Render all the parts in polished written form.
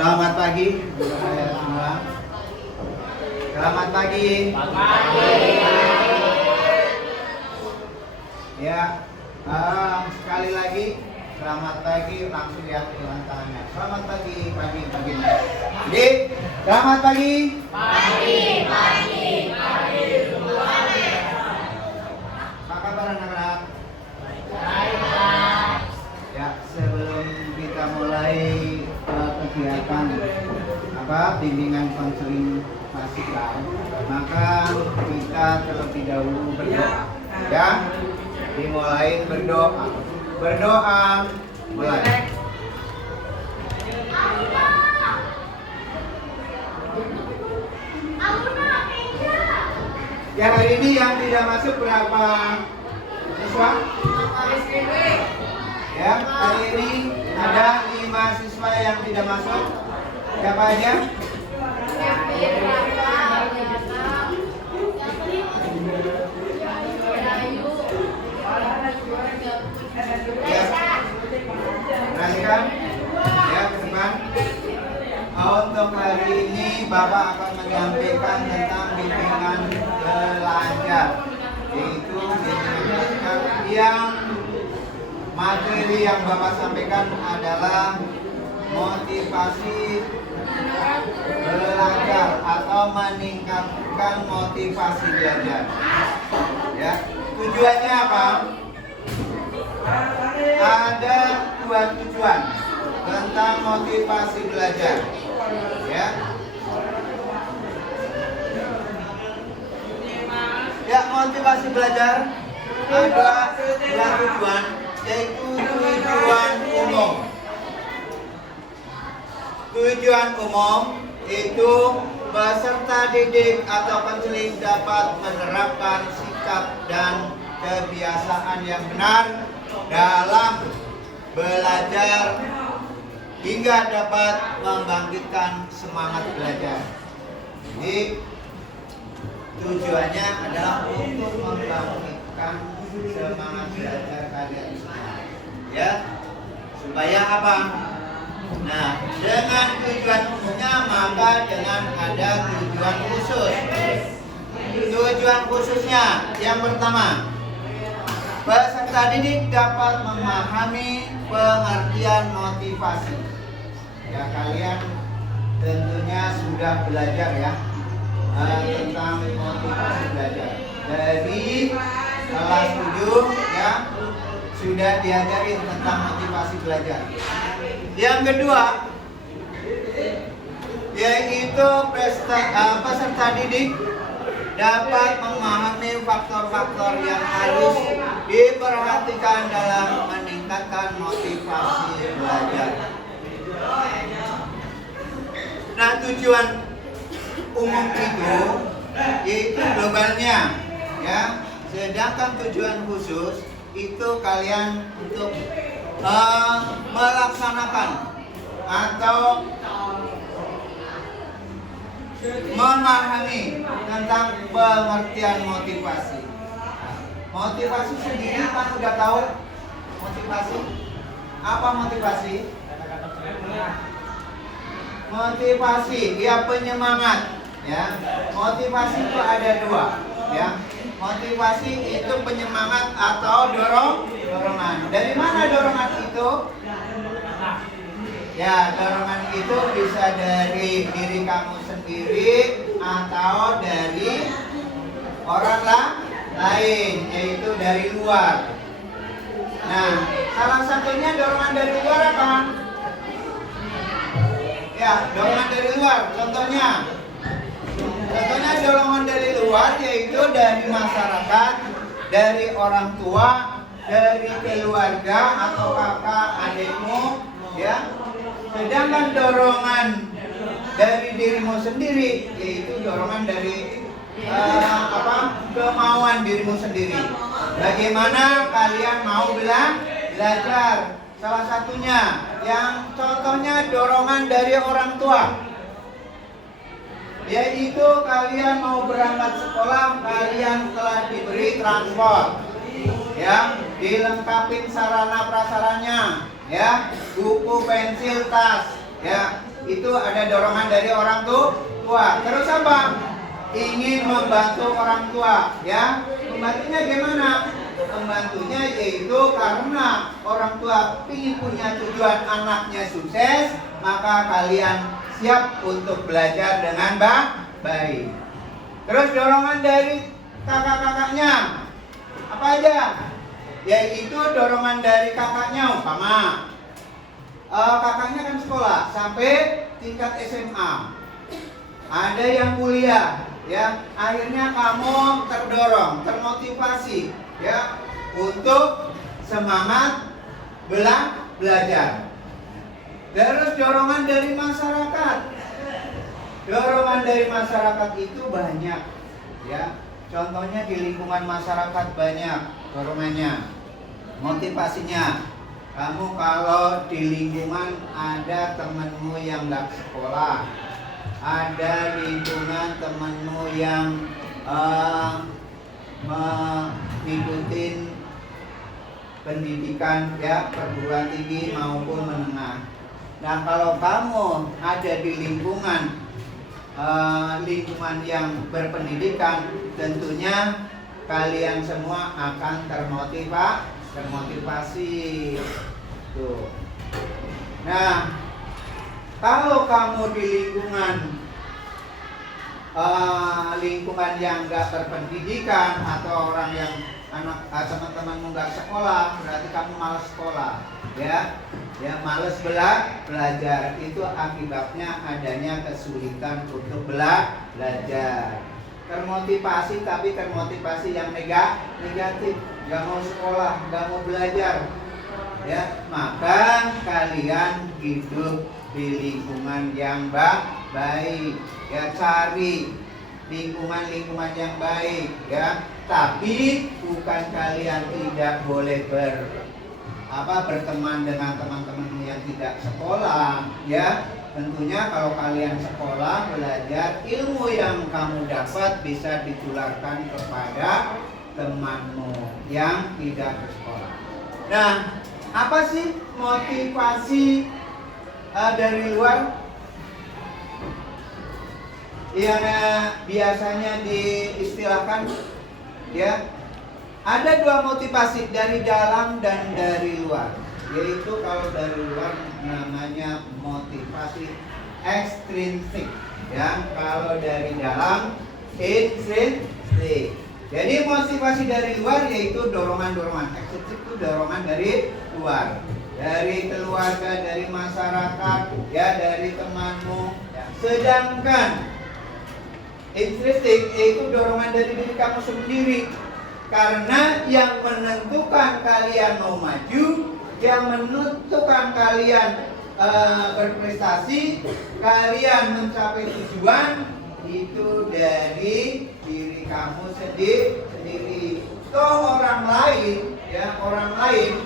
Selamat pagi, budaya semua. Selamat pagi. Ya, sekali lagi selamat pagi. Langsung lihat tulisan tangannya. Selamat pagi, pagi. Jadi, selamat pagi. Pagi semuanya. Apa kabar anak-anak? Ya, sebelum kita mulai kegiatan bimbingan konseling pasikal, maka kita terlebih dahulu berdoa. Ya, dimulai berdoa. Mulai. Ya, hari ini yang tidak masuk berapa siswa? Ya, hari ini ada 5 siswa yang tidak masuk. Siapa aja? Perhatikan ya ke depan. Untuk hari ini Bapak akan menyampaikan tentang bimbingan belajar, yaitu bimbingan yang materi yang Bapak sampaikan adalah motivasi belajar atau meningkatkan motivasi belajar. Ya, tujuannya apa? Ada 2 tujuan tentang motivasi belajar. Ya. Ya, motivasi belajar ada 2 tujuan, yaitu tujuan umum. Tujuan umum itu peserta didik atau konseling dapat menerapkan sikap dan kebiasaan yang benar dalam belajar hingga dapat membangkitkan semangat belajar. Jadi tujuannya adalah untuk membangkitkan semangat belajar kalian semua. Ya, supaya apa? Nah, dengan tujuan umumnya maka dengan ada tujuan khusus. Tujuan khususnya yang pertama, peserta didik dapat memahami pengertian motivasi. Ya, kalian tentunya sudah belajar ya tentang motivasi belajar. Dari kelas 7 ya sudah diajarin tentang motivasi belajar. Yang kedua, yaitu peserta didik dapat memahami faktor-faktor yang harus diperhatikan dalam meningkatkan motivasi belajar. Nah, tujuan umum itu yaitu globalnya, ya. Sedangkan tujuan khusus itu kalian untuk melaksanakan atau memahami tentang pengertian motivasi. Motivasi sendiri kan sudah tahu motivasi. Apa motivasi? Motivasi, ya penyemangat. Ya, motivasi itu ada 2. Ya, motivasi itu penyemangat atau dorongan. Dari mana dorongan itu? Ya, dorongan itu bisa dari diri kamu sendiri atau dari orang lain, yaitu dari luar. Nah, salah satunya dorongan dari luar apa? Ya, dorongan dari luar. Contohnya dorongan dari luar yaitu dari masyarakat, dari orang tua, dari keluarga atau kakak adikmu, ya. Sedangkan dorongan dari dirimu sendiri yaitu dorongan dari kemauan dirimu sendiri. Bagaimana kalian mau belajar? Salah satunya yang contohnya dorongan dari orang tua, yaitu kalian mau berangkat sekolah, kalian telah diberi transport, ya, dilengkapi sarana prasaranya, ya, buku, pensil, tas, ya. itu ada dorongan dari orang tua. Terus apa? Ingin membantu orang tua, ya. Membantunya gimana? Membantunya yaitu karena orang tua ingin punya tujuan anaknya sukses, maka kalian siap untuk belajar dengan baik. Terus dorongan dari kakak-kakaknya apa aja? Yaitu dorongan dari kakaknya, umpama kakaknya kan sekolah sampai tingkat SMA, ada yang kuliah, ya. Akhirnya kamu terdorong, termotivasi, ya, untuk semangat belajar. Terus dorongan dari masyarakat. Dorongan dari masyarakat itu banyak, ya. Contohnya di lingkungan masyarakat banyak dorongannya, motivasinya. Kamu kalau di lingkungan ada temanmu yang nggak sekolah, ada lingkungan temanmu yang mengikuti pendidikan, ya, perguruan tinggi maupun menengah. Nah, kalau kamu ada di lingkungan yang berpendidikan, tentunya kalian semua akan termotivasi. Tuh. Nah, kalau kamu di lingkungan yang nggak berpendidikan atau orang yang teman-temanmu nggak sekolah, berarti kamu malas sekolah, ya, malas belajar. Itu akibatnya adanya kesulitan untuk belajar. Termotivasi, tapi termotivasi yang negatif, nggak mau sekolah, nggak mau belajar, ya. Maka kalian hidup di lingkungan yang baik, ya. Cari lingkungan yang baik, ya. Tapi bukan kalian tidak boleh berteman dengan teman-teman yang tidak sekolah, ya. Tentunya kalau kalian sekolah, belajar, ilmu yang kamu dapat bisa ditularkan kepada temanmu yang tidak bersekolah. Nah, apa sih motivasi dari luar yang biasanya diistilahkan, ya? Ada dua motivasi, dari dalam dan dari luar. Yaitu kalau dari luar namanya motivasi ekstrinsik, ya. Kalau dari dalam intrinsik. Jadi motivasi dari luar yaitu dorongan-dorongan. Ekstrinsik itu dorongan dari luar, dari keluarga, dari masyarakat, ya, dari temanmu. Ya. Sedangkan intrinsik yaitu dorongan dari diri kamu sendiri. Karena yang menentukan kalian mau maju, yang menentukan kalian berprestasi, kalian mencapai tujuan, itu dari diri kamu sendiri. Toh orang lain, ya, orang lain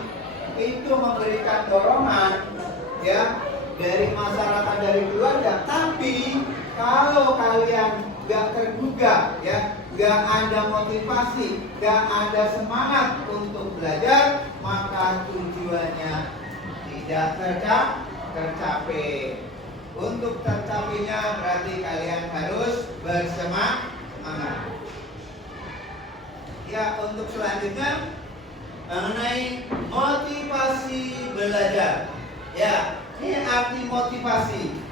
itu memberikan dorongan, ya, dari masyarakat, dari keluarga. Tapi kalau kalian gak tergugah, ya, gak ada motivasi, gak ada semangat untuk belajar, maka tujuannya tidak tercapai. Untuk tercapainya berarti kalian harus bersemangat. Ya, untuk selanjutnya mengenai motivasi belajar. Ya, ini arti motivasi.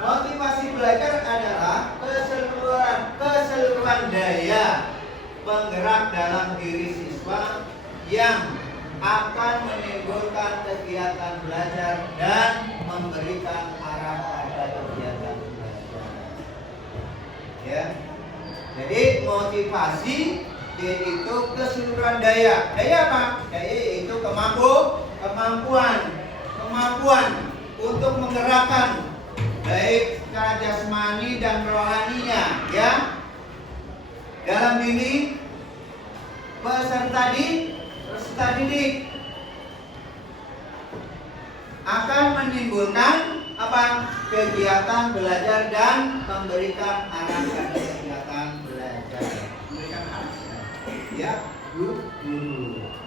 Motivasi belajar adalah keseluruhan daya penggerak dalam diri siswa yang akan menimbulkan kegiatan belajar dan memberikan arah pada kegiatan belajar. Ya. Jadi motivasi yaitu keseluruhan daya. Daya apa? Daya itu kemampuan untuk menggerakkan baik secara jasmani dan rohaninya, ya, dalam diri peserta didik akan menimbulkan apa? Kegiatan belajar dan memberikan arah pada kegiatan belajar. Memberikan arah, ya, guru,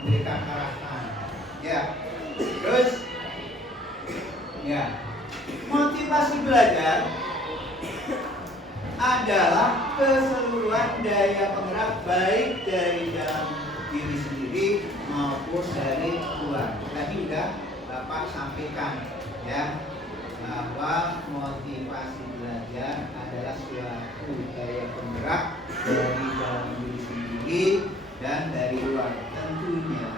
memberikan arahan, ya. Terus, ya, motivasi Motivasi belajar adalah keseluruhan daya penggerak baik dari dalam diri sendiri maupun dari luar. Tadi udah Bapak sampaikan ya, bahwa motivasi belajar adalah suatu daya penggerak dari dalam diri sendiri dan dari luar. Tentunya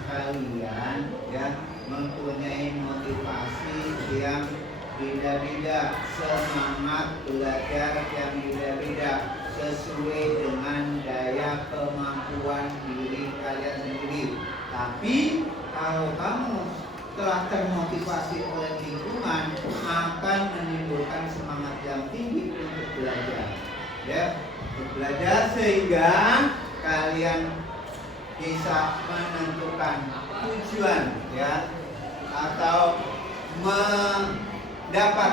kalian ya mempunyai motivasi yang beda-beda, semangat belajar yang beda-beda sesuai dengan daya kemampuan diri kalian sendiri. Tapi kalau kamu telah termotivasi oleh lingkungan, akan menimbulkan semangat yang tinggi untuk belajar, ya, untuk belajar sehingga kalian bisa menentukan tujuan, ya, atau mendapat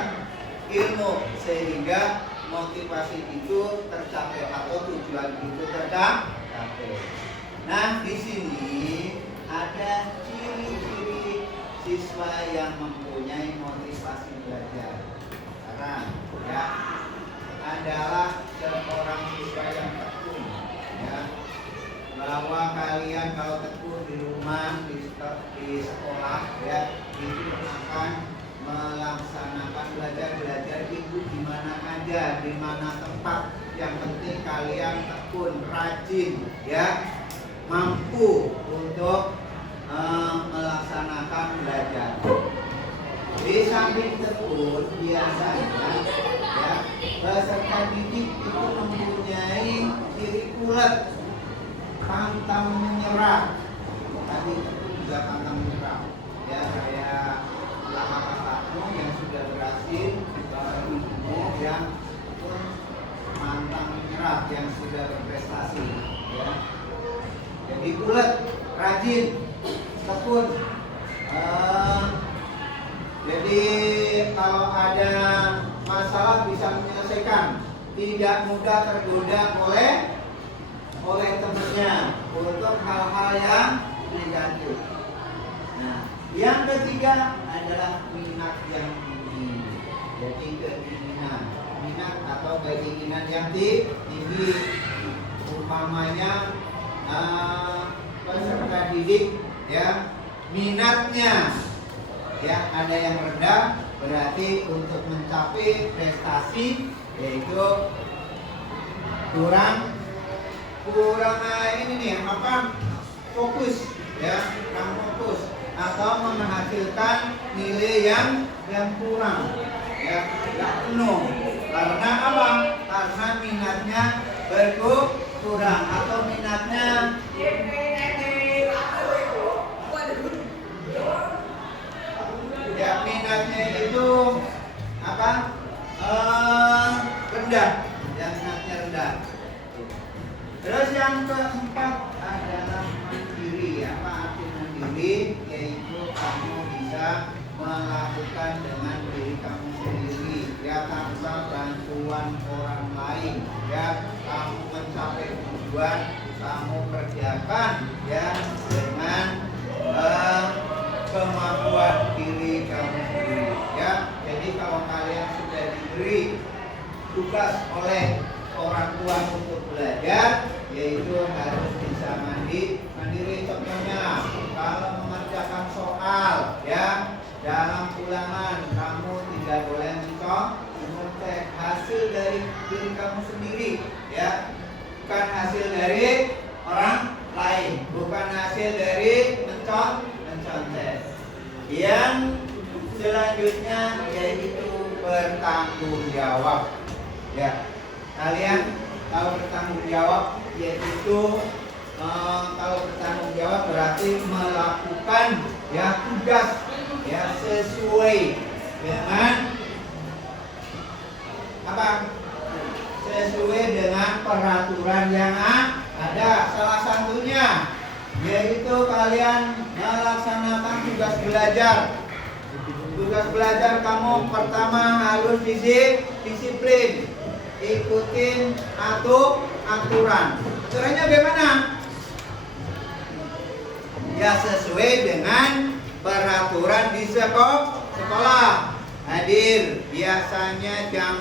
ilmu sehingga motivasi itu tercapai atau tujuan itu tercapai. Nah, di sini ada ciri-ciri siswa yang mempunyai motivasi belajar. Sekarang ya adalah seorang siswa yang tekun, ya, bahwa kalian kalau tekun di rumah, di sekolah, ya, itu akan melaksanakan belajar itu di mana aja, di mana tempat. Yang penting kalian tekun, rajin, ya, mampu untuk melaksanakan belajar. Di samping tekun, biasanya ya peserta didik itu mempunyai ciri ulet, pantang menyerah. Tadi itu juga pantang menyerah. Ya, kayak kakak-kakakmu yang sudah berhasil, ibu yang pun pantang menyerah, yang sudah berprestasi. Ya. Jadi ulet, rajin, tekun. Jadi kalau ada masalah bisa menyelesaikan, tidak mudah tergoda oleh temannya untuk hal-hal yang negatif. Nah, yang ketiga adalah minat yang tinggi. Jadi keinginan, minat atau keinginan yang tinggi. Umpamanya peserta didik, ya, minatnya ya ada yang rendah, berarti untuk mencapai prestasi yaitu kurang ini nih apa, fokus, ya, kurang fokus atau menghasilkan nilai yang kurang, ya, tidak penuh. Karena apa? Karena minatnya berkurang atau minatnya ya minatnya itu apa, rendah, ya, minatnya rendah. Terus yang keempat adalah mandiri. Apa arti mandiri? Yaitu kamu bisa melakukan dengan diri kamu sendiri, ya, tanpa bantuan orang lain, ya. Kamu mencapai tujuan, kamu kerjakan, ya, dengan kemampuan diri kamu sendiri, ya. Jadi kalau kalian sudah diberi tugas oleh orang tua untuk belajar, yaitu harus bisa mandiri. Contohnya kalau mengerjakan soal, ya, dalam ulangan kamu tidak boleh mencontek hasil dari diri kamu sendiri, ya, bukan hasil dari orang lain, bukan hasil dari mencontek. Yang selanjutnya yaitu bertanggung jawab, ya. Kalian kalau bertanggung jawab yaitu kalau bertanggung jawab berarti melakukan, ya, tugas, ya, sesuai dengan apa? Sesuai dengan peraturan yang ada. Salah satunya yaitu kalian melaksanakan tugas belajar. Tugas belajar kamu pertama harus disiplin, ikutin aturan. Aturannya bagaimana? Ya, sesuai dengan peraturan di sekolah. hadir biasanya jam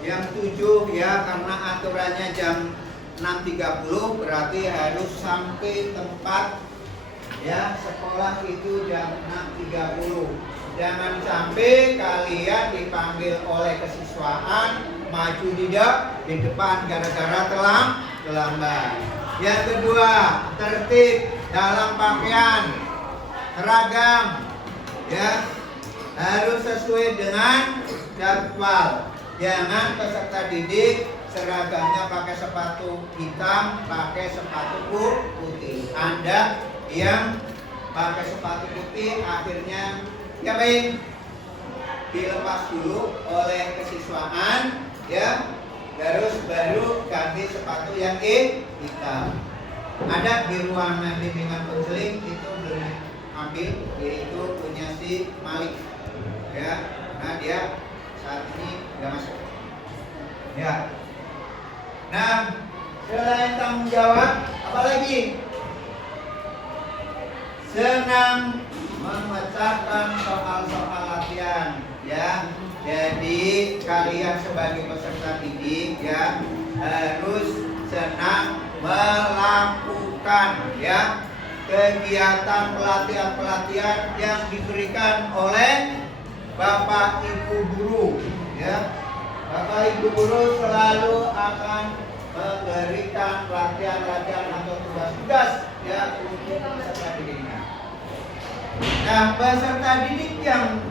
7 ya, karena aturannya jam 6.30, berarti harus sampai tempat ya sekolah itu jam 6.30. Jangan sampai kalian dipanggil oleh kesiswaan maju di depan gara-gara terlambat. Yang kedua, tertib dalam pakaian, seragam ya, harus sesuai dengan jadwal. Jangan peserta didik seragamnya pakai sepatu hitam, pakai sepatu putih. Anda yang pakai sepatu putih akhirnya ya baik dilepas dulu oleh kesiswaan ya, terus baru ganti sepatu yang hitam. Ada di ruangan bimbingan konseling itu belum ambil, yaitu punya si Malik ya. Nah dia saat ini nggak masuk ya. Nah selain tanggung jawab apalagi? Senang memecahkan soal-soal latihan ya. Jadi kalian sebagai peserta didik ya harus senang melakukan ya kegiatan pelatihan yang diberikan oleh Bapak Ibu guru ya. Bapak Ibu guru selalu akan memberikan latihan-latihan atau tugas-tugas ya untuk peserta didiknya. Nah, peserta didik yang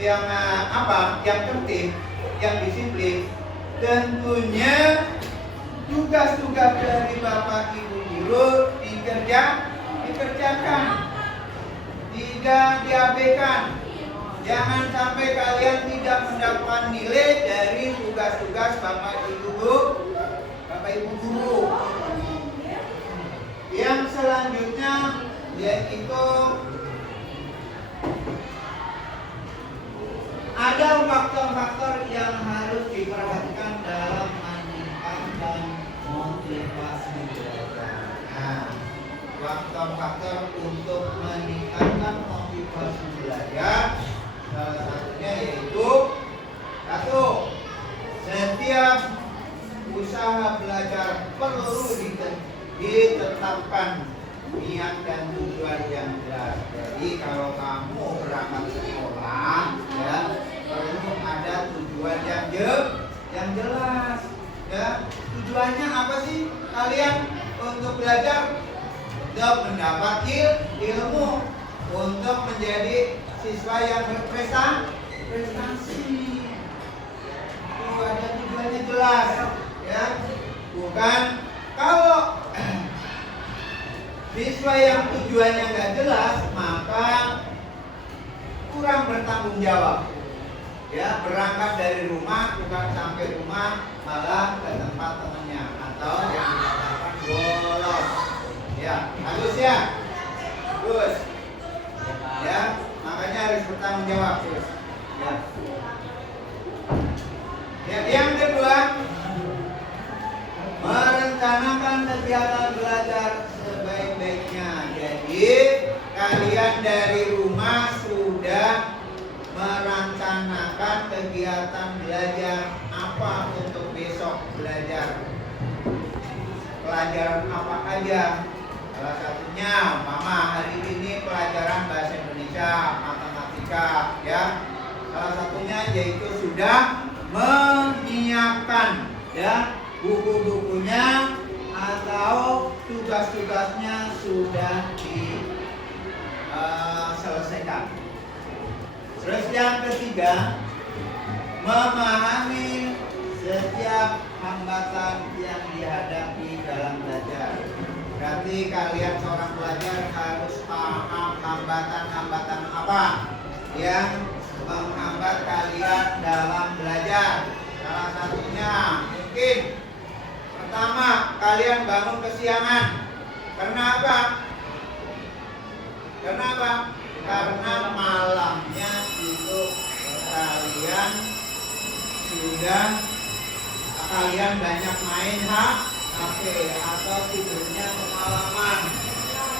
tertib, yang disiplin, tentunya tugas-tugas dari Bapak Ibu guru dikerjakan, tidak diabaikan. Jangan sampai kalian tidak mendapatkan nilai dari tugas-tugas Bapak Ibu guru. Yang selanjutnya yaitu ada faktor-faktor yang harus diperhatikan dalam meningkatkan motivasi belajar. Nah, faktor-faktor untuk meningkatkan motivasi belajar salah satunya yaitu satu, setiap usaha belajar perlu ditetapkan niat dan tujuan yang jelas. Jadi kalau kamu berangkat sekolah ya perlu ada tujuan yang jelas ya. Tujuannya apa sih kalian untuk belajar? Untuk mendapat ilmu, untuk menjadi siswa yang berprestasi. Itu ada tujuannya jelas ya. Bukan kalau siswa yang tujuannya nggak jelas maka kurang bertanggung jawab ya, berangkat dari rumah bukan sampai rumah malah ke tempat temannya atau yang dikatakan bolos ya. Bagus ya, terus ya, makanya harus bertanggung jawab terus ya. Yang kedua, merencanakan kegiatan belajar sebaik-baiknya. Jadi kalian dari rumah sudah merencanakan kegiatan belajar apa untuk besok belajar. Pelajaran apa aja? Salah satunya, mama hari ini pelajaran bahasa Indonesia, matematika ya. Salah satunya yaitu sudah menyiapkan ya buku-bukunya atau tugas-tugasnya sudah diselesaikan. Terus yang ketiga, memahami setiap hambatan yang dihadapi dalam belajar. Berarti kalian seorang pelajar harus paham hambatan-hambatan apa yang menghambat kalian dalam belajar. Salah satunya mungkin pertama, kalian bangun kesiangan. Karena apa? Karena malamnya itu kalian banyak main HP atau tidurnya kemalaman,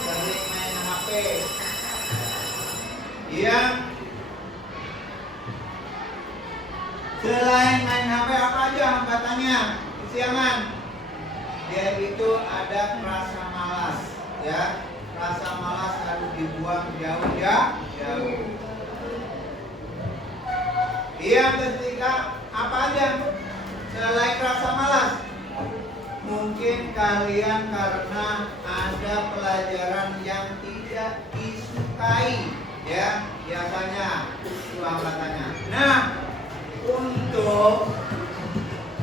sering main HP. yang selain main HP apa aja hambatannya kesiangan? Yaitu ada rasa malas, ya. Rasa malas harus dibuang jauh-jauh. Yang ketiga apa aja selain rasa malas? Mungkin kalian karena ada pelajaran yang tidak disukai, ya, biasanya itu hambatannya. Nah, untuk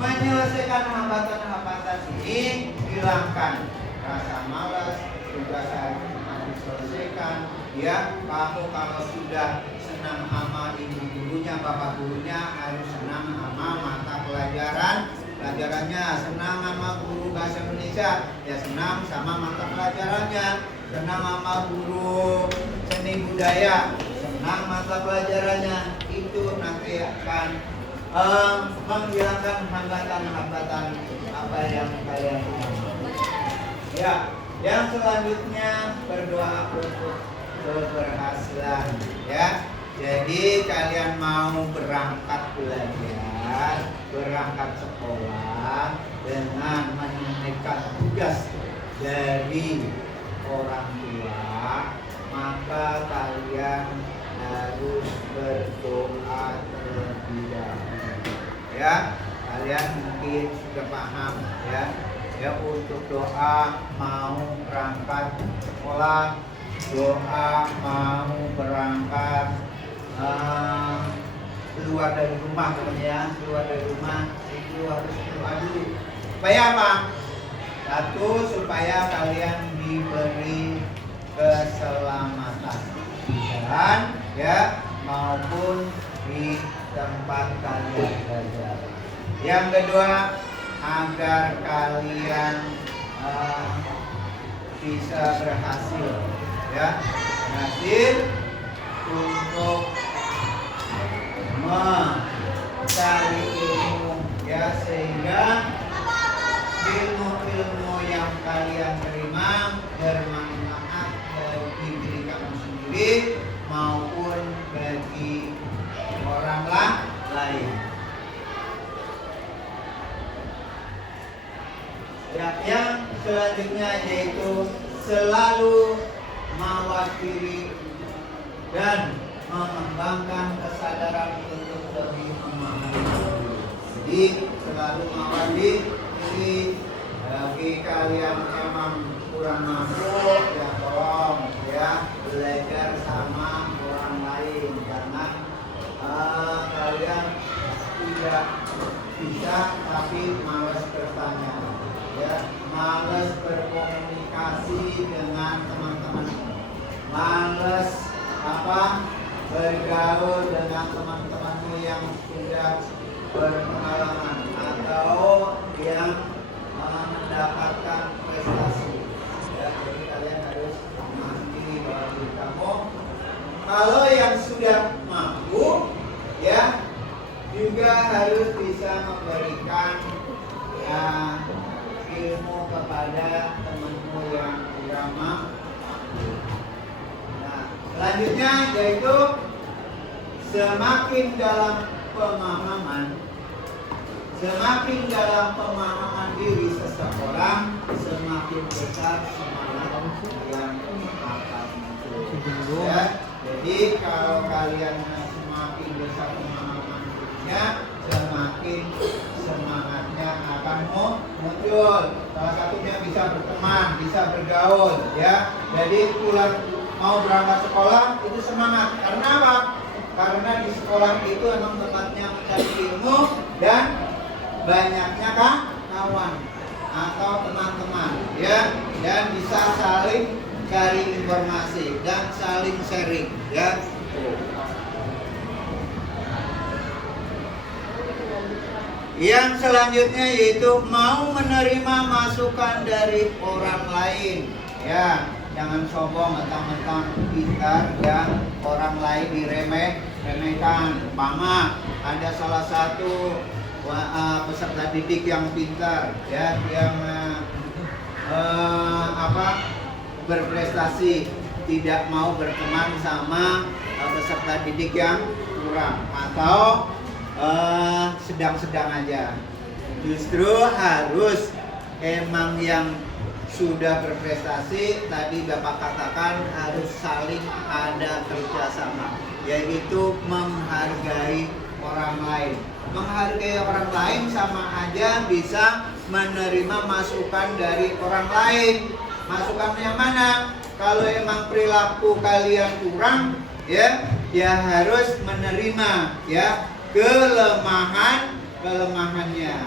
menyelesaikan hambatan-hambatan ini, hilangkan rasa malas, tugas harus diselesaikan, ya. Kamu kalau sudah senang sama ibu gurunya, bapak gurunya, harus senang sama mata pelajarannya, senang sama guru bahasa Indonesia, ya senang sama mata pelajarannya, senang sama guru seni budaya, senang mata pelajarannya. Itu nanti akan menghilangkan hambatan-hambatan apa yang kalian punya. Ya, yang selanjutnya berdoa untuk keberhasilan, ya. Jadi kalian mau berangkat belajar, berangkat sekolah dengan menunaikan tugas dari orang tua, maka kalian harus berdoa terlebih dahulu. Ya, kalian mungkin sudah paham, ya. Ya, untuk doa mau berangkat sekolah, doa mau berangkat keluar dari rumah, ya, keluar dari rumah itu harus berdoa dulu. Supaya apa? Satu, supaya kalian diberi keselamatan dan, ya, maupun di tempat kalian belajar. Yang kedua, agar kalian bisa berhasil, ya, berhasil untuk mencari ilmu, ya, sehingga ilmu-ilmu yang kalian terima bermanfaat bagi diri kamu sendiri maupun bagi orang lain. Ya, yang selanjutnya yaitu selalu mawas diri dan mengembangkan kesadaran untuk lebih memahami diri. Jadi selalu mawas diri. Bagi kalian emang kurang mampu, ya tolong, ya, belajar sama orang lain karena kalian tidak bisa tapi malas bertanya, ya, malas berkomunikasi dengan teman-teman, malas bergaul dengan teman-temanmu yang sudah berpengalaman atau yang mendapatkan prestasi, ya. Jadi kalian harus memahami bahwa diri kamu, kalau yang sudah mampu, ya, juga harus bisa memberikan, ya, ilmu kepada temanmu yang kurang mampu. Nah, selanjutnya yaitu semakin dalam pemahaman diri seseorang, semakin besar semangat yang akan muncul. Ya, jadi kalau kalian semakin besar pemahaman dirinya, semakin semangatnya akan muncul. Salah satunya bisa berteman, bisa bergaul, ya. Jadi mau berangkat sekolah itu semangat. Karena apa? Karena di sekolah itu emang tempatnya mencari ilmu dan banyaknya kawan atau teman-teman, ya, dan bisa saling cari informasi dan saling sharing, ya. Yang selanjutnya yaitu mau menerima masukan dari orang lain, ya. Jangan sombong mentang-mentang pintar, ya, orang lain diremehkan. Umpama ada salah satu peserta didik yang pintar, ya, yang berprestasi, tidak mau berteman sama peserta didik yang kurang atau sedang-sedang aja. Justru harus emang yang sudah berprestasi, tadi Bapak katakan harus saling ada kerjasama, yaitu menghargai orang lain. Menghargai orang lain sama aja bisa menerima masukan dari orang lain. Masukan yang mana? Kalau emang perilaku kalian kurang, ya harus menerima ya kelemahannya,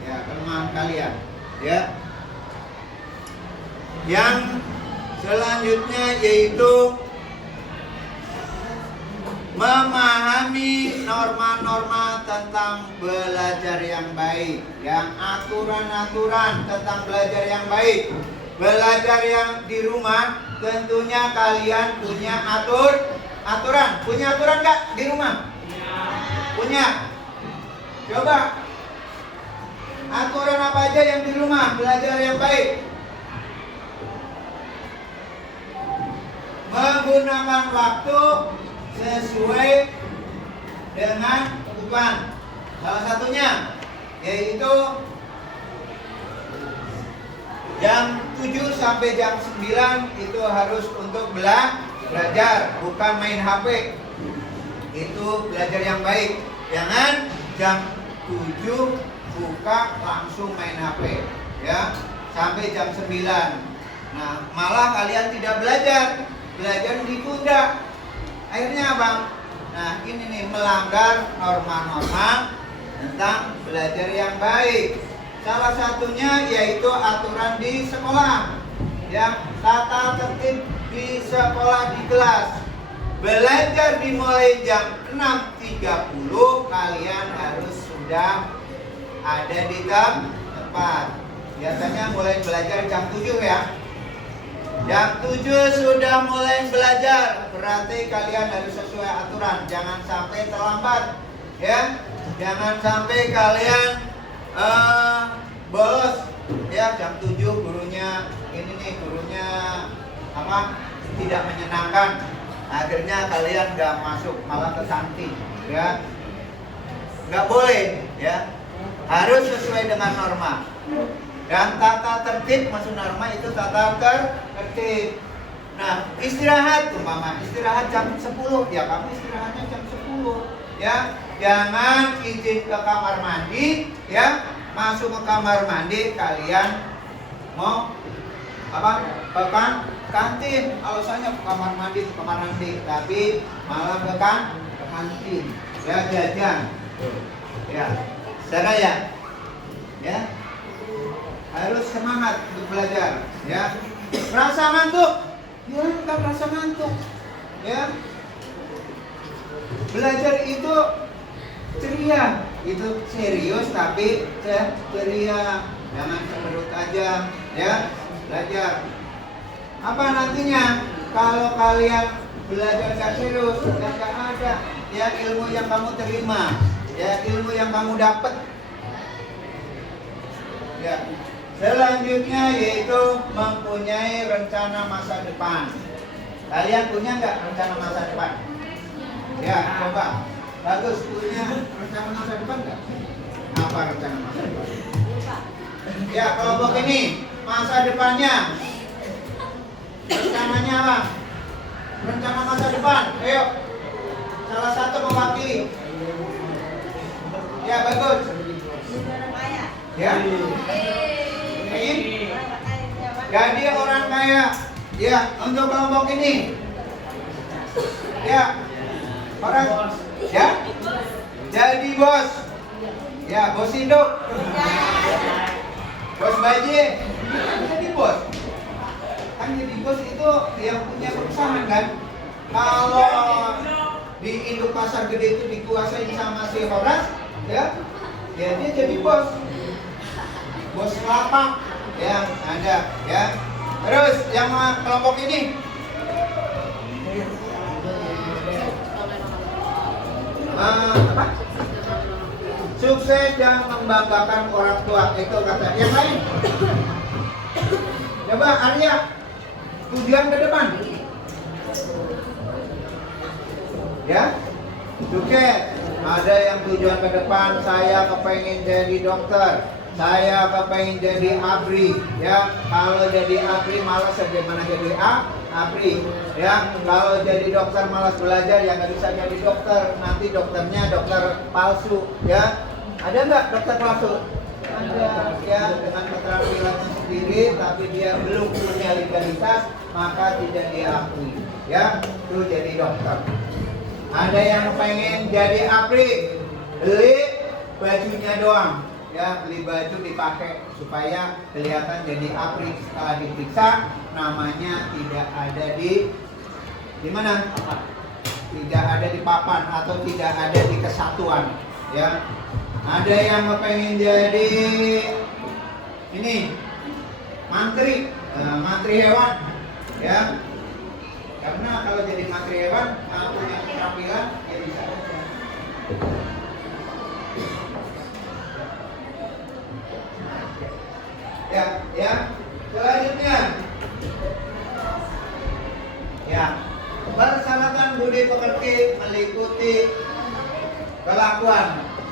ya kelemahan kalian, ya. Yang selanjutnya yaitu memahami norma-norma tentang belajar yang baik, yang aturan-aturan tentang belajar yang baik. Belajar yang di rumah tentunya kalian punya aturan. Punya aturan nggak di rumah? Punya. Coba aturan apa aja yang di rumah belajar yang baik? Menggunakan waktu sesuai dengan kebutuhan. Salah satunya yaitu jam 7 sampai jam 9 itu harus untuk belajar, bukan main HP. Itu belajar yang baik. Jangan jam 7 buka langsung main HP, ya, sampai jam 9. Nah, malah kalian tidak belajar ditunda. Akhirnya apa? Nah, ini nih melanggar norma-norma tentang belajar yang baik. Salah satunya yaitu aturan di sekolah, ya, tata tertib di sekolah di kelas. Belajar dimulai jam 6.30, kalian harus sudah ada di tempat. Biasanya mulai belajar jam 7 ya. Jam 7 sudah mulai belajar, berarti kalian harus sesuai aturan, jangan sampai terlambat, ya. Jangan sampai kalian bolos, ya. Jam 7 gurunya tidak menyenangkan, akhirnya kalian nggak masuk, malah ke kantin, ya. Nggak boleh, ya. Harus sesuai dengan norma. Dan tata tertib, maksud norma itu tata tertib. Nah, istirahat jam 10, ya kamu istirahatnya jam 10, ya. Jangan izin ke kamar mandi, ya. Masuk ke kamar mandi kalian mau ke kantin. Alasannya ke kamar mandi, tapi malah ke kantin, ya, jajan, ya. Saudara, ya. Harus semangat untuk belajar, ya. Rasa ngantuk, ya, enggak merasa ngantuk, ya. Belajar itu ceria, itu serius tapi ceria, jangan cemberut aja, ya. Belajar. Apa nantinya kalau kalian belajar gak serius, gak ada, ya, ilmu yang kamu terima, ya, ilmu yang kamu dapat, ya. Selanjutnya yaitu mempunyai rencana masa depan. Kalian punya nggak rencana masa depan? Ya, coba. Bagus, punya rencana masa depan nggak? Apa rencana masa depan? Ya, kelompok ini masa depannya. Rencananya apa? Rencana masa depan. Ayo, salah satu mewakili. Ya, bagus. Ya. Jadi orang kaya, ya, untuk kelompok ini, ya, orang, ya, jadi bos, ya, bos induk, bos baji, jadi bos, kan jadi bos itu yang punya perusahaan kan. Kalau di induk pasar gede itu dikuasai sama si Horas, ya, dia jadi bos lapak. Ya, ada, ya. Terus yang kelompok ini sukses dan membanggakan orang tua, itu kata yang lain. Coba Arya, tujuan ke depan Ya, suket. Ada yang tujuan ke depan, saya kepengen jadi dokter, saya kepengen jadi ABRI. Ya, kalau jadi ABRI malas bagaimana jadi ABRI. Ya, kalau jadi dokter malas belajar, ya nggak bisa jadi dokter. Nanti dokternya dokter palsu. Ya, ada nggak dokter palsu? Ada, ya, dengan keterampilannya sendiri, tapi dia belum punya legalitas, maka tidak diakui. Ya, itu jadi dokter. Ada yang pengen jadi ABRI, beli bajunya doang, ya, beli baju dipakai supaya kelihatan jadi ABRI. Setelah diperiksa, namanya tidak ada di mana? Tidak ada di papan atau tidak ada di kesatuan, ya. Ada yang pengen jadi ini mantri, mantri hewan, ya. Karena kalau jadi mantri hewan, punya keterampilan, ya bisa aja. Ya, selanjutnya, ya, persyaratan budi pekerti meliputi kelakuan.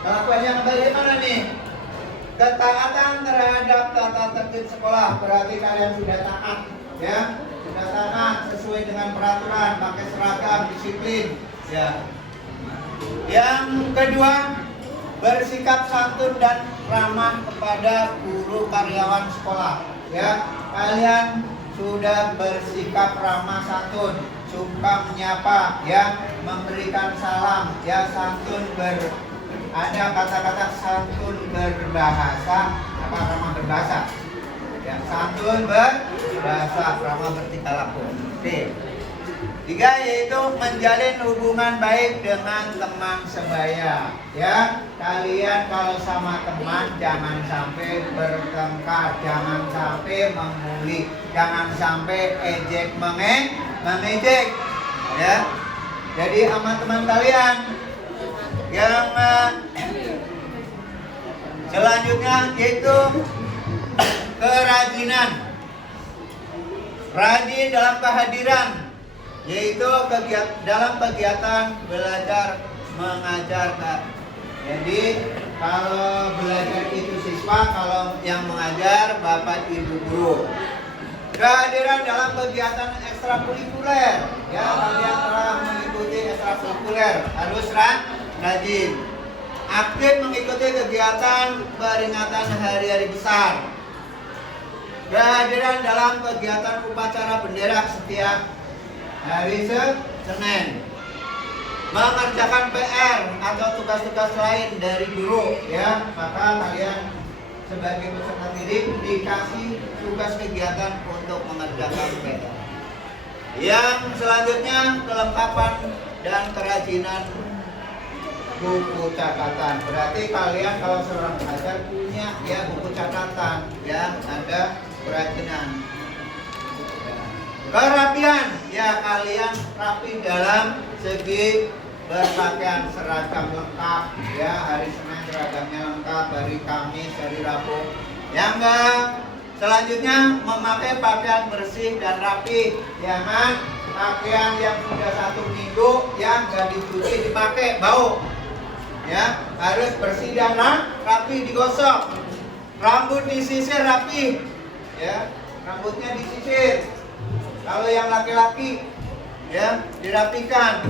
Kelakuan yang bagaimana nih? Ketaatan terhadap tata tertib sekolah, berarti kalian sudah taat, ya. Sudah taat sesuai dengan peraturan, pakai seragam, disiplin, ya. Yang kedua, bersikap santun dan ramah kepada guru karyawan sekolah, ya. Kalian sudah bersikap ramah santun, suka menyapa, ya, memberikan salam, ya, santun ada kata-kata santun berbahasa, apa ramah berbahasa? Ya, santun berbahasa, ramah bertingkah laku. Oke. 3 yaitu menjalin hubungan baik dengan teman sebaya. Ya, kalian kalau sama teman jangan sampai bertengkar, jangan sampai membuli, jangan sampai ejek mengejek. Ya. Jadi sama teman kalian yang selanjutnya yaitu kerajinan. Rajin dalam kehadiran, yaitu dalam kegiatan belajar mengajar. Jadi kalau belajar itu siswa, kalau yang mengajar bapak ibu guru. Kehadiran dalam kegiatan ekstrakurikuler, ya, kalian telah mengikuti ekstrakurikuler, harus rajin. Aktif mengikuti kegiatan peringatan hari-hari besar. Kehadiran dalam kegiatan upacara bendera setiap hari Senin. Mengerjakan PR atau tugas-tugas lain dari guru, ya, maka kalian sebagai peserta didik dikasih tugas kegiatan untuk mengerjakan PR. Yang selanjutnya kelengkapan dan kerajinan buku catatan. Berarti kalian kalau seorang pengajar punya, ya, buku catatan, ya, ada kerajinan. Kerapian, ya, kalian rapi dalam segi berpakaian seragam lengkap, ya, hari Senin seragamnya lengkap, hari Kamis, hari Rabu. Yang selanjutnya memakai pakaian bersih dan rapi. Jangan pakaian yang sudah 1 minggu yang nggak dicuci dipakai bau. Ya, harus bersih dan rapi, digosok. Rambut disisir rapi, ya, rambutnya disisir. Kalau yang laki-laki, ya, dirapikan.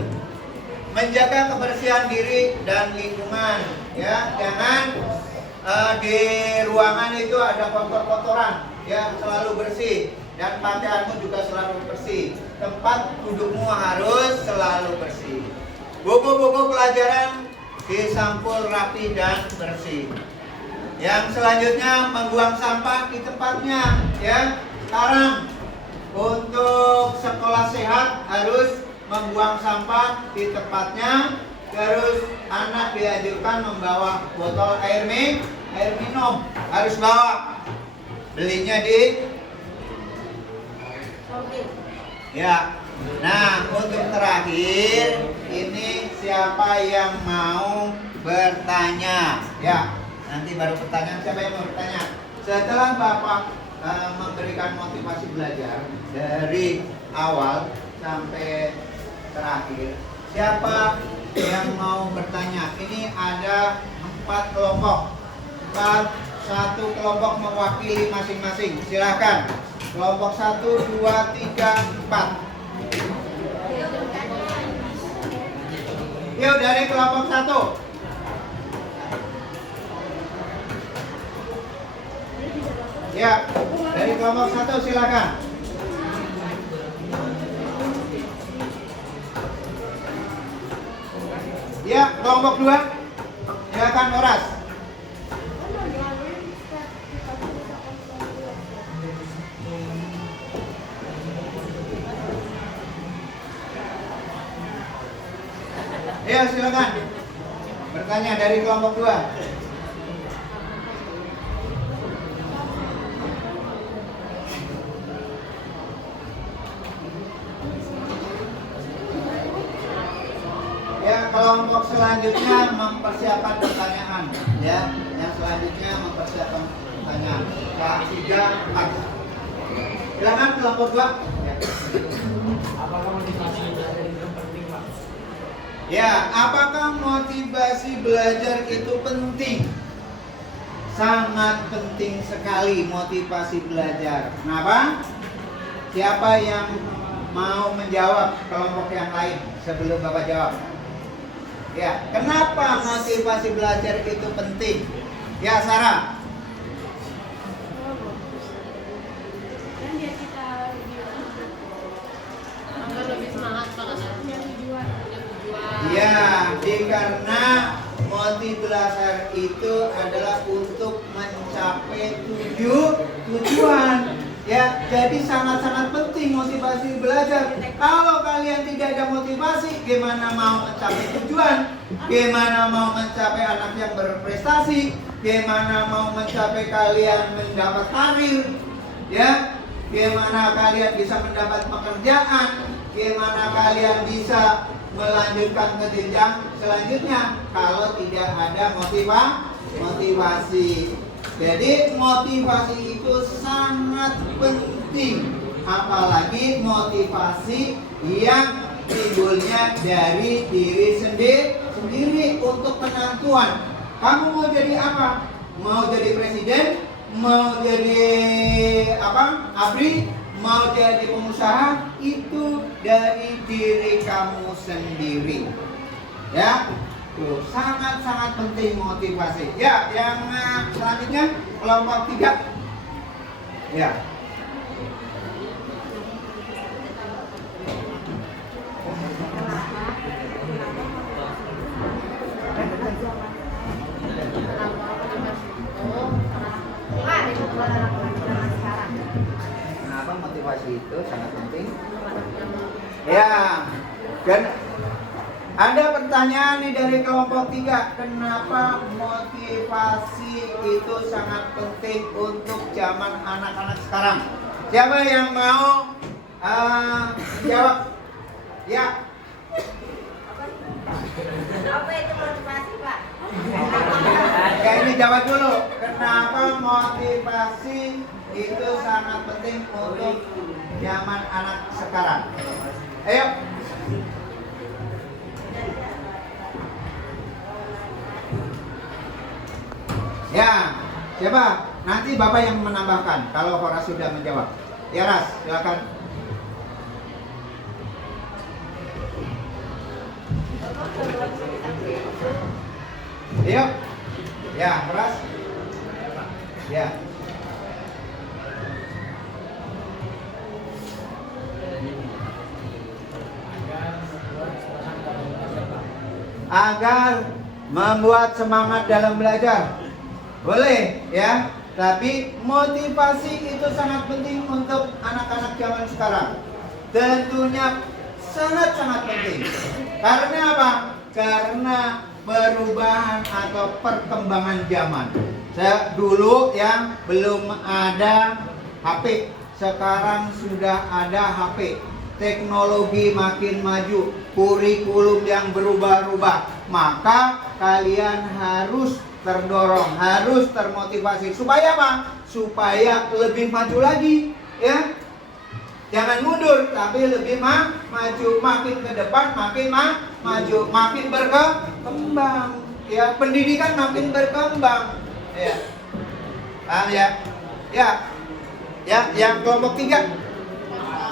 Menjaga kebersihan diri dan lingkungan, ya, jangan di ruangan itu ada kotor-kotoran, ya, selalu bersih, dan pakaianmu juga selalu bersih. Tempat dudukmu harus selalu bersih. Buku-buku pelajaran disampul rapi dan bersih. Yang selanjutnya membuang sampah di tempatnya, ya. Sekarang untuk sekolah sehat harus membuang sampah di tempatnya. Terus anak dianjurkan membawa botol air minum, harus bawa. Belinya di ya. Nah, untuk terakhir ini siapa yang mau bertanya? Ya, nanti baru pertanyaan, siapa yang mau bertanya? Setelah Bapak memberikan motivasi belajar dari awal sampai terakhir. Siapa yang mau bertanya? Ini ada 4 kelompok. Satu kelompok mewakili masing-masing. Silakan. Kelompok 1, 2, 3, 4. Yuk dari kelompok 1. Ya, dari kelompok 1 silakan. Ya, kelompok 2 silakan Horas. Ya, silakan bertanya dari kelompok 2. Ya, kelompok selanjutnya mempersiapkan pertanyaan. Ya, yang selanjutnya mempersiapkan pertanyaan. Kelas 3, 4. Silakan kelompok 2. Ya. Apakah motivasi belajar itu penting, Pak? Ya, apakah motivasi belajar itu penting? Sangat penting sekali motivasi belajar. Kenapa? Siapa yang mau menjawab kelompok yang lain sebelum Bapak jawab? Ya, kenapa motivasi belajar itu penting? Ya, Sarah. Dan biar kita lebih semangat banget ya. Punya tujuan. Ya, karena motivasi belajar itu adalah untuk mencapai tujuan. Ya, jadi sangat-sangat penting motivasi belajar. Kalau kalian tidak ada motivasi, gimana mau mencapai tujuan? Gimana mau mencapai anak yang berprestasi? Gimana mau mencapai kalian mendapat karir? Ya, gimana kalian bisa mendapat pekerjaan? Gimana kalian bisa melanjutkan ke jenjang selanjutnya kalau tidak ada motivasi? Jadi motivasi itu sangat penting, apalagi motivasi yang timbulnya dari diri sendiri untuk penentuan. Kamu mau jadi apa? Mau jadi presiden? Mau jadi ABRI? Mau jadi pengusaha? Itu dari diri kamu sendiri. Ya. Tuh, sangat-sangat penting motivasi. Ya, yang selanjutnya kelompok 3. Ya. Kenapa motivasi itu sangat penting? Ya, dan ada pertanyaan nih dari kelompok 3. Kenapa motivasi itu sangat penting untuk zaman anak-anak sekarang? Siapa yang mau jawab? Ya. Apa itu motivasi, Pak? Ya, ini jawab dulu. Kenapa motivasi itu sangat penting untuk zaman anak sekarang? Ayo. Ya, siapa? Nanti Bapak yang menambahkan kalau Horas sudah menjawab. Ya, Ras, silakan. Yuk. Ya, Horas. Ya. Agar membuat semangat dalam belajar. Boleh ya, tapi motivasi itu sangat penting untuk anak-anak zaman sekarang. Tentunya sangat-sangat penting. Karena apa? Karena perubahan atau perkembangan zaman. Dulu yang belum ada HP, sekarang sudah ada HP. Teknologi makin maju, kurikulum yang berubah-ubah. Maka kalian harus terdorong, harus termotivasi. Supaya apa? Supaya lebih maju lagi, ya. Jangan mundur, tapi lebih maju, makin ke depan, makin maju, makin berkembang. Ya, pendidikan makin berkembang. Ya, paham ya? Ya, ya, yang kelompok 3.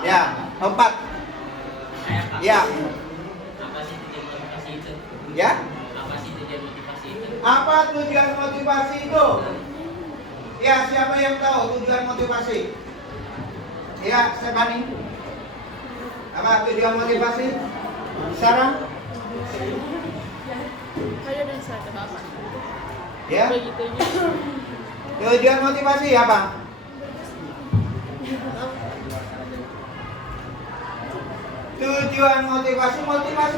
Ya, 4. Ya, Apa sih tujuan motivasi itu? ya. Apa sih tujuan motivasi itu? Apa tujuan motivasi itu? Ya, siapa yang tahu tujuan motivasi? Ya, Stefani. Apa tujuan motivasi? Sarah? Kayak udah saya ke Bapak. Ya. Begitu Tujuan motivasi apa? Tujuan motivasi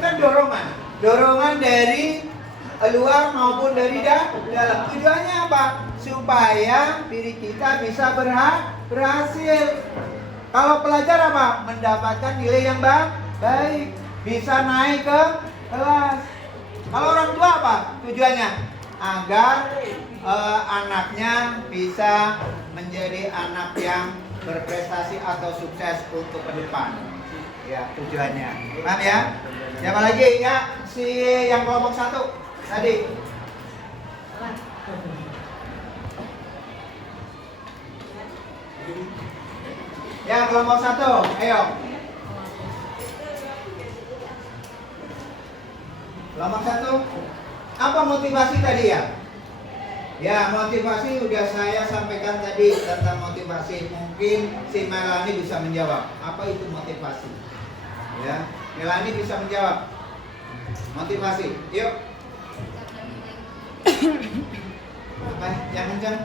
kan dorongan. Dorongan dari luar maupun dari dalam. Tujuannya apa? Supaya diri kita bisa berhasil. Kalau pelajar apa? Mendapatkan nilai yang baik, bisa naik ke kelas. Kalau orang tua apa? Tujuannya agar anaknya bisa menjadi anak yang berprestasi atau sukses untuk ke depan. Ya, tujuannya. Paham ya? Siapa lagi? Ya, si yang kelompok 1 tadi. Ya, kelompok 1, ayo. Kelompok 1, apa motivasi tadi ya? Ya, motivasi udah saya sampaikan tadi tentang motivasi. Mungkin si Melani bisa menjawab. Apa itu motivasi? Ya, Melani bisa menjawab. Motivasi, yuk. Apa? Yang kencang.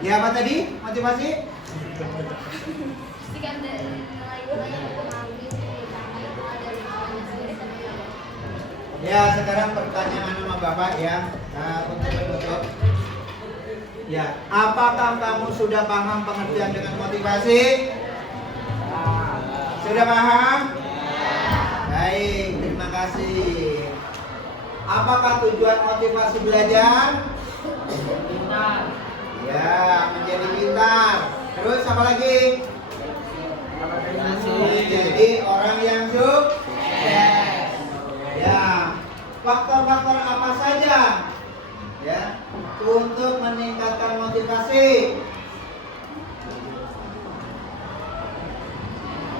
Ya, apa tadi? Motivasi? Ya, sekarang pertanyaan sama Bapak ya. Untuk penutup. Ya, apakah kamu sudah paham pengertian dengan motivasi? Sudah paham? Baik, terima kasih. Apakah tujuan motivasi belajar? Ya, menjadi pintar. Terus apa lagi? Menjadi orang yang sukses. Ya, faktor-faktor apa saja ya untuk meningkatkan motivasi?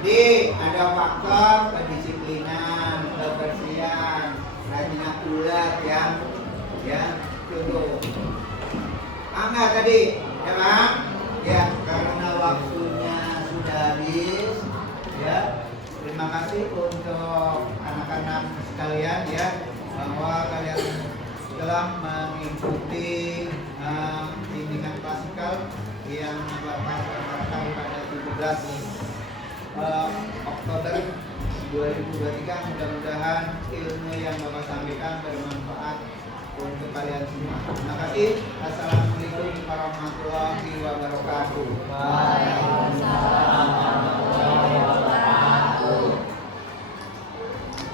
Jadi ada faktor kedisiplinan, kebersihan, rajin ulat yang cukup. Enggak tadi, ya Bang? Ya, karena waktunya sudah habis, ya. Terima kasih untuk anak-anak sekalian ya, bahwa kalian telah mengikuti bimbingan klasikal yang Bapak selenggarakan pada 17 Oktober 2023. Mudah-mudahan ilmu yang Bapak sampaikan bermanfaat untuk kalian semua. Terima kasih. Assalamualaikum warahmatullahi wabarakatuh. Waalaikumsalam.